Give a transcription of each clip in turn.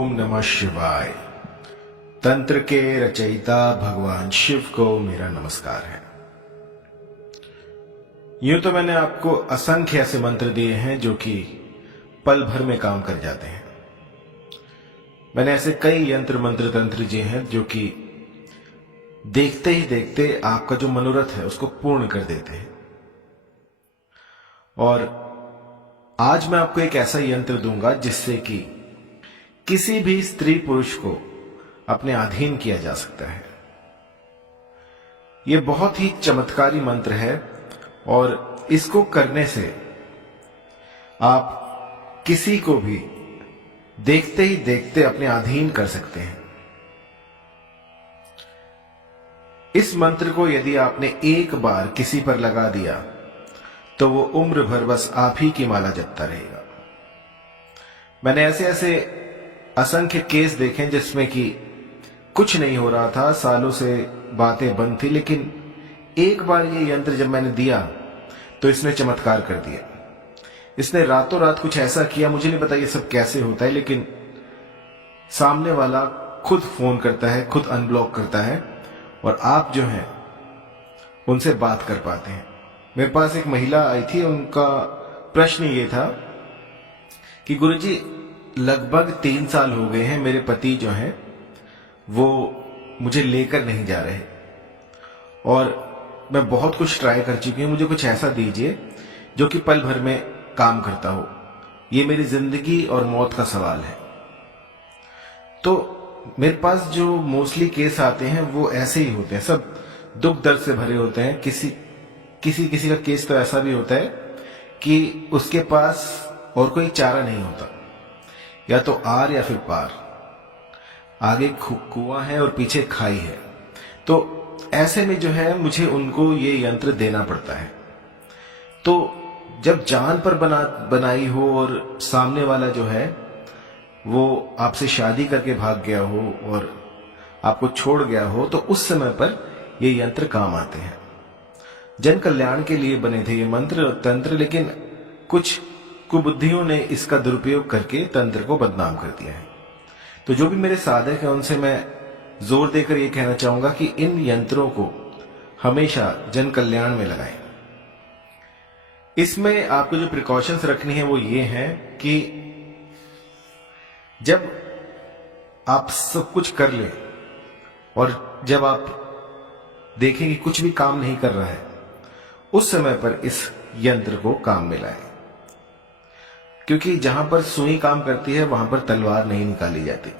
ओम नमः शिवाय। तंत्र के रचयिता भगवान शिव को मेरा नमस्कार है। यूं तो मैंने आपको असंख्य ऐसे मंत्र दिए हैं जो कि पल भर में काम कर जाते हैं। मैंने ऐसे कई यंत्र मंत्र तंत्र दिए हैं जो कि देखते ही देखते आपका जो मनोरथ है उसको पूर्ण कर देते हैं। और आज मैं आपको एक ऐसा यंत्र दूंगा जिससे कि किसी भी स्त्री पुरुष को अपने अधीन किया जा सकता है। यह बहुत ही चमत्कारी मंत्र है और इसको करने से आप किसी को भी देखते ही देखते अपने अधीन कर सकते हैं। इस मंत्र को यदि आपने एक बार किसी पर लगा दिया तो वो उम्र भर बस आप ही की माला जपता रहेगा। मैंने ऐसे ऐसे असंख्य केस देखे जिसमें कि कुछ नहीं हो रहा था, सालों से बातें बंद थी, लेकिन एक बार ये यंत्र जब मैंने दिया तो इसने चमत्कार कर दिया। इसने रातों रात कुछ ऐसा किया, मुझे नहीं पता ये सब कैसे होता है, लेकिन सामने वाला खुद फोन करता है, खुद अनब्लॉक करता है और आप जो हैं उनसे बात कर पाते हैं। मेरे पास एक महिला आई थी, उनका प्रश्न ये था कि गुरुजी लगभग 3 साल हो गए हैं, मेरे पति जो हैं वो मुझे लेकर नहीं जा रहे और मैं बहुत कुछ ट्राई कर चुकी हूं, मुझे कुछ ऐसा दीजिए जो कि पल भर में काम करता हो। ये मेरी जिंदगी और मौत का सवाल है। तो मेरे पास जो मोस्टली केस आते हैं वो ऐसे ही होते हैं, सब दुख दर्द से भरे होते हैं। किसी का केस तो ऐसा भी होता है कि उसके पास और कोई चारा नहीं होता, या तो आर या फिर पार, आगे कुआं है और पीछे खाई है। तो ऐसे में जो है मुझे उनको ये यंत्र देना पड़ता है। तो जब जान पर बनाई हो और सामने वाला जो है वो आपसे शादी करके भाग गया हो और आपको छोड़ गया हो, तो उस समय पर ये यंत्र काम आते हैं। जन कल्याण के लिए बने थे ये मंत्र और तंत्र, लेकिन कुछ कुबुद्धियों ने इसका दुरुपयोग करके तंत्र को बदनाम कर दिया है। तो जो भी मेरे साधक हैं उनसे मैं जोर देकर ये कहना चाहूंगा कि इन यंत्रों को हमेशा जन कल्याण में लगाएं। इसमें आपको जो प्रिकॉशंस रखनी है वो ये है कि जब आप सब कुछ कर लें और जब आप देखें कि कुछ भी काम नहीं कर रहा है, उस समय पर इस यंत्र को काम में लाएं। क्योंकि जहां पर सुई काम करती है वहां पर तलवार नहीं निकाली जाती।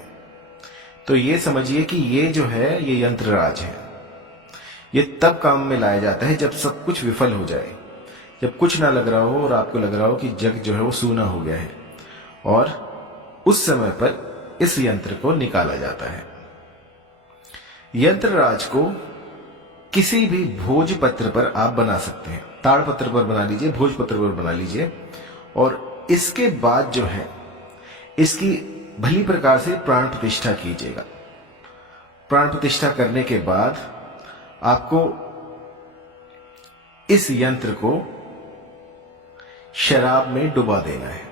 तो ये समझिए कि ये जो है ये यंत्र राज है। ये तब काम में लाया जाता है जब सब कुछ विफल हो जाए, जब कुछ ना लग रहा हो और आपको लग रहा हो कि जग जो है वो सूना हो गया है, और उस समय पर इस यंत्र को निकाला जाता है। यंत्र राज को किसी भी भोजपत्र पर आप बना सकते हैं। ताड़पत्र पर बना लीजिए, भोजपत्र पर बना लीजिए, और इसके बाद जो है इसकी भली प्रकार से प्राण प्रतिष्ठा कीजिएगा। प्राण प्रतिष्ठा करने के बाद आपको इस यंत्र को शराब में डुबा देना है।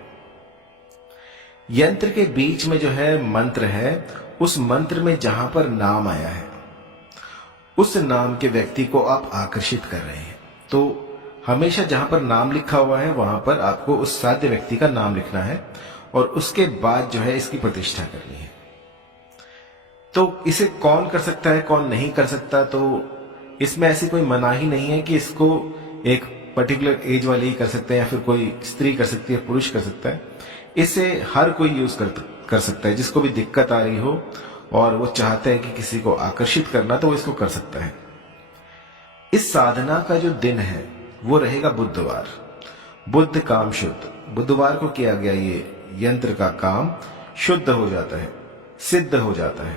यंत्र के बीच में जो है मंत्र है, उस मंत्र में जहां पर नाम आया है उस नाम के व्यक्ति को आप आकर्षित कर रहे हैं। तो हमेशा जहां पर नाम लिखा हुआ है वहां पर आपको उस साध्य व्यक्ति का नाम लिखना है और उसके बाद जो है इसकी प्रतिष्ठा करनी है। तो इसे कौन कर सकता है, कौन नहीं कर सकता, तो इसमें ऐसी कोई मनाही नहीं है कि इसको एक पर्टिकुलर एज वाले ही कर सकते हैं या फिर कोई स्त्री कर सकती है, पुरुष कर सकता है। इसे हर कोई यूज कर सकता है। जिसको भी दिक्कत आ रही हो और वो चाहता है कि किसी को आकर्षित करना, तो वो इसको कर सकता है। इस साधना का जो दिन है वो रहेगा बुधवार। बुध काम शुद्ध, बुधवार को किया गया ये यंत्र का काम शुद्ध हो जाता है, सिद्ध हो जाता है।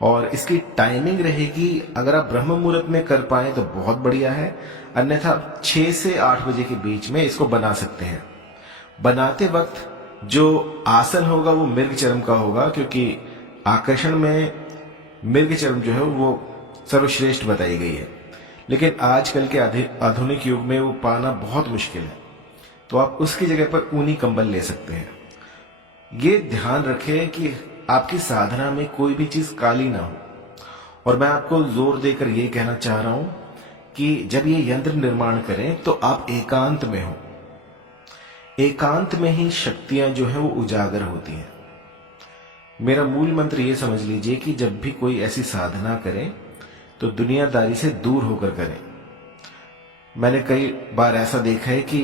और इसकी टाइमिंग रहेगी, अगर आप ब्रह्म मुहूर्त में कर पाए तो बहुत बढ़िया है, अन्यथा 6 से 8 बजे के बीच में इसको बना सकते हैं। बनाते वक्त जो आसन होगा वो मृग चरम का होगा, क्योंकि आकर्षण में मृग चरम जो है वो सर्वश्रेष्ठ बताई गई है। लेकिन आजकल के आधुनिक युग में वो पाना बहुत मुश्किल है, तो आप उसकी जगह पर ऊनी कंबल ले सकते हैं। ये ध्यान रखें कि आपकी साधना में कोई भी चीज काली ना हो। और मैं आपको जोर देकर ये कहना चाह रहा हूं कि जब ये यंत्र निर्माण करें तो आप एकांत में हो। एकांत में ही शक्तियां जो है वो उजागर होती हैं। मेरा मूल मंत्र ये समझ लीजिए कि जब भी कोई ऐसी साधना करें तो दुनियादारी से दूर होकर करें। मैंने कई बार ऐसा देखा है कि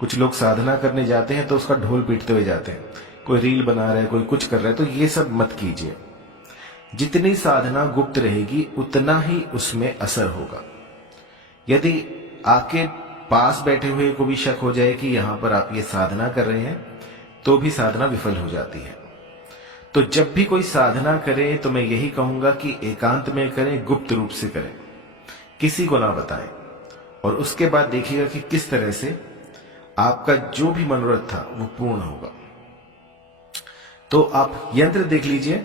कुछ लोग साधना करने जाते हैं तो उसका ढोल पीटते हुए जाते हैं, कोई रील बना रहा है, कोई कुछ कर रहा है। तो ये सब मत कीजिए। जितनी साधना गुप्त रहेगी उतना ही उसमें असर होगा। यदि आपके पास बैठे हुए को भी शक हो जाए कि यहां पर आप ये साधना कर रहे हैं तो भी साधना विफल हो जाती है। तो जब भी कोई साधना करे तो मैं यही कहूंगा कि एकांत में करें, गुप्त रूप से करें, किसी को ना बताएं। और उसके बाद देखिएगा कि किस तरह से आपका जो भी मनोरथ था वो पूर्ण होगा। तो आप यंत्र देख लीजिए।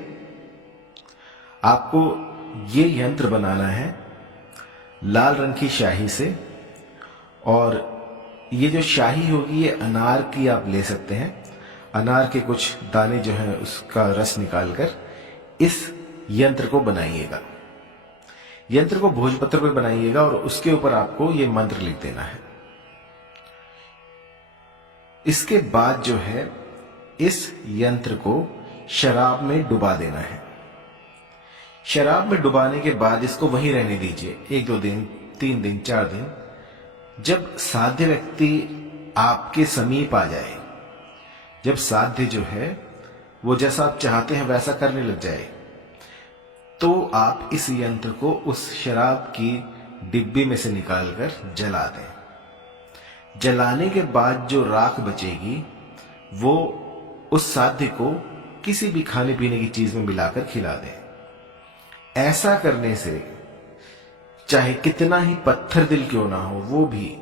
आपको ये यंत्र बनाना है लाल रंग की शाही से, और ये जो शाही होगी ये अनार की आप ले सकते हैं। अनार के कुछ दाने जो हैं उसका रस निकालकर इस यंत्र को बनाइएगा। यंत्र को भोजपत्र पर बनाइएगा और उसके ऊपर आपको ये मंत्र लिख देना है। इसके बाद जो है इस यंत्र को शराब में डुबा देना है। शराब में डुबाने के बाद इसको वहीं रहने दीजिए 1-2 दिन, 3 दिन, 4 दिन। जब साध्य व्यक्ति आपके समीप आ जाए, जब साध्य जो है वो जैसा आप चाहते हैं वैसा करने लग जाए, तो आप इस यंत्र को उस शराब की डिब्बी में से निकालकर जला दें। जलाने के बाद जो राख बचेगी वो उस साध्य को किसी भी खाने पीने की चीज में मिलाकर खिला दें। ऐसा करने से चाहे कितना ही पत्थर दिल क्यों ना हो, वो भी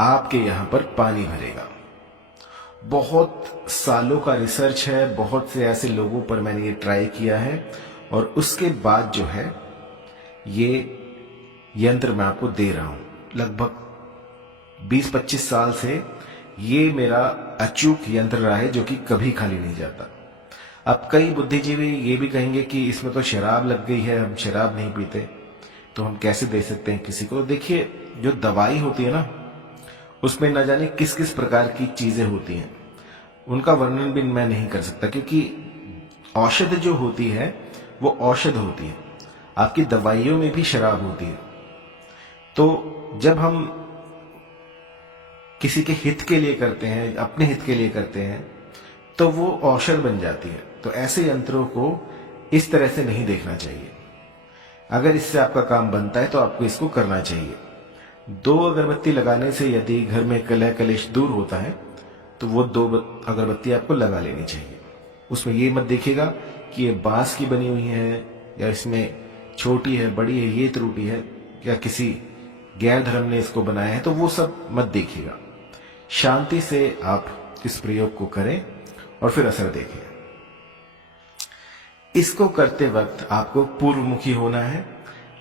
आपके यहां पर पानी भरेगा। बहुत सालों का रिसर्च है, बहुत से ऐसे लोगों पर मैंने ये ट्राई किया है, और उसके बाद जो है ये यंत्र मैं आपको दे रहा हूं। लगभग 20-25 साल से ये मेरा अचूक यंत्र रहा है जो कि कभी खाली नहीं जाता। अब कई बुद्धिजीवी ये भी कहेंगे कि इसमें तो शराब लग गई है, हम शराब नहीं पीते, तो हम कैसे दे सकते हैं किसी को। देखिए, जो दवाई होती है ना, उसमें न जाने किस किस प्रकार की चीजें होती हैं, उनका वर्णन भी मैं नहीं कर सकता, क्योंकि औषध जो होती है वो औषध होती है। आपकी दवाइयों में भी शराब होती है। तो जब हम किसी के हित के लिए करते हैं, अपने हित के लिए करते हैं, तो वो औषध बन जाती है। तो ऐसे यंत्रों को इस तरह से नहीं देखना चाहिए। अगर इससे आपका काम बनता है तो आपको इसको करना चाहिए। 2 अगरबत्ती लगाने से यदि घर में कलह कलेश दूर होता है तो वो 2 अगरबत्ती आपको लगा लेनी चाहिए। उसमें ये मत देखिएगा कि ये बांस की बनी हुई है या इसमें छोटी है, बड़ी है, ये त्रुटि है, या किसी गैर धर्म ने इसको बनाया है, तो वो सब मत देखिएगा। शांति से आप इस प्रयोग को करें और फिर असर देखें। इसको करते वक्त आपको पूर्वमुखी होना है,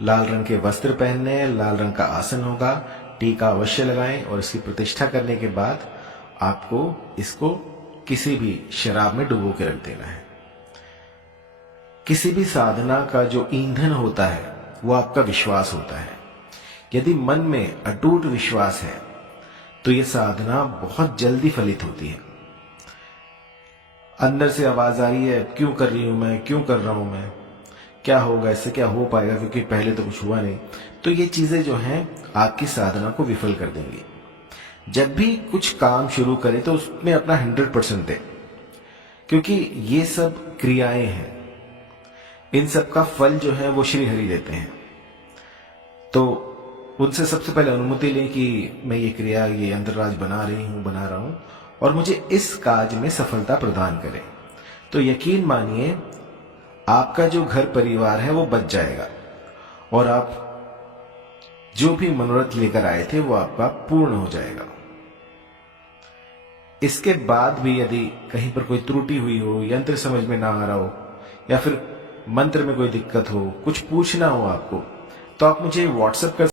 लाल रंग के वस्त्र पहनने हैं, लाल रंग का आसन होगा, टीका अवश्य लगाएं, और इसकी प्रतिष्ठा करने के बाद आपको इसको किसी भी शराब में डुबो के रख देना है। किसी भी साधना का जो ईंधन होता है वो आपका विश्वास होता है। यदि मन में अटूट विश्वास है तो ये साधना बहुत जल्दी फलित होती है। अंदर से आवाज आ रही है, क्यों कर रही हूं मैं, क्यों कर रहा हूं मैं, क्या होगा, इससे क्या हो पाएगा, क्योंकि पहले तो कुछ हुआ नहीं, तो ये चीजें जो हैं आपकी साधना को विफल कर देंगी। जब भी कुछ काम शुरू करें तो उसमें अपना 100% दें, क्योंकि ये सब क्रियाएं हैं, इन सब का फल जो है वो श्री हरि देते हैं। तो उनसे सबसे पहले अनुमति लें कि मैं ये क्रिया, ये यंत्रराज बना रहा हूं, और मुझे इस काज में सफलता प्रदान करें। तो यकीन मानिए आपका जो घर परिवार है वो बच जाएगा, और आप जो भी मनोरथ लेकर आए थे वो आपका पूर्ण हो जाएगा। इसके बाद भी यदि कहीं पर कोई त्रुटि हुई हो, यंत्र समझ में ना आ रहा हो, या फिर मंत्र में कोई दिक्कत हो, कुछ पूछना हो आपको, तो आप मुझे व्हाट्सएप कर